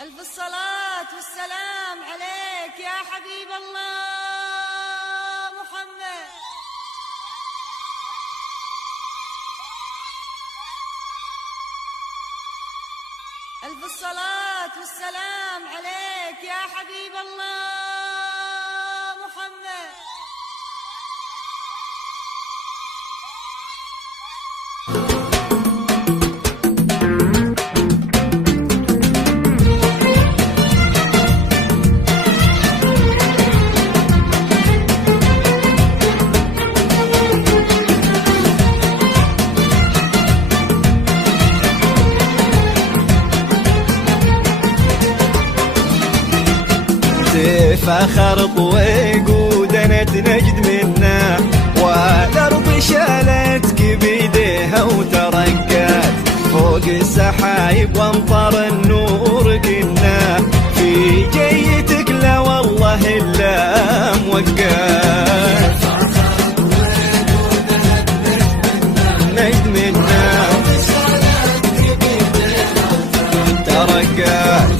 ألف الصلاة والسلام عليك يا حبيب الله محمد. ألف الصلاة والسلام عليك يا حبيب الله محمد. فخر طويق ودنت نجد منا، والارض شالتك بيديها وترقات فوق السحايب وامطر النور كنا في جيتك، لا والله الا موقات نجد منا ترقات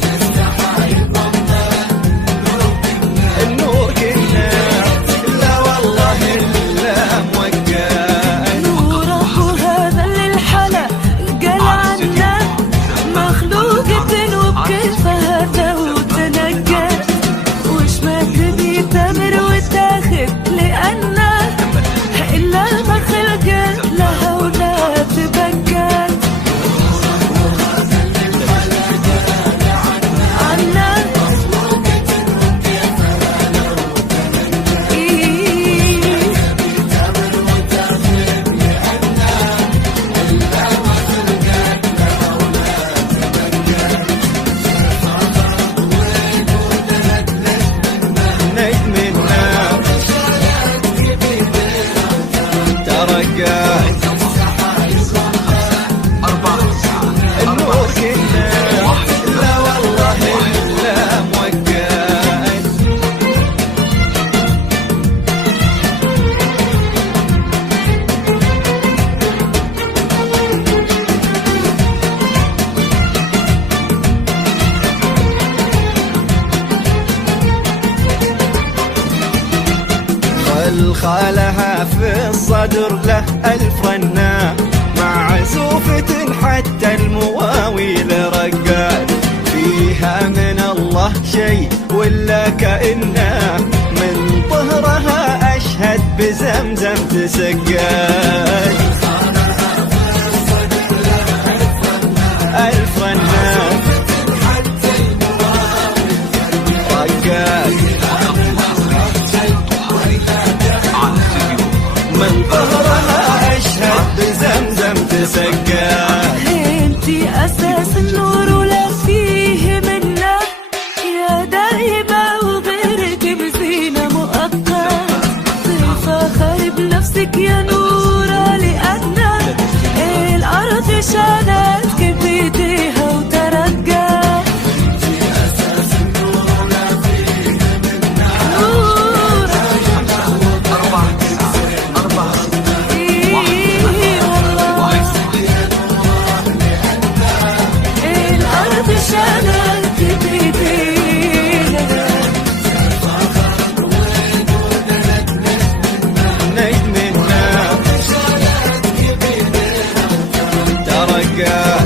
خالها في الصدر له ألف رنة معزوفة حتى المواويل رقات فيها من الله شيء ولا كأنه من طهرها أشهد بزمزم تسقات ألف رنة رقات من ظهرها أشهد بزمزم تسقى. انتي أساس النور ولا فيه منه، يا دايمة وغيرك بزينة مؤقت تفاخر بنفسك يا نورة، لأن الأرض شالتك بيديها وترقى. ترقى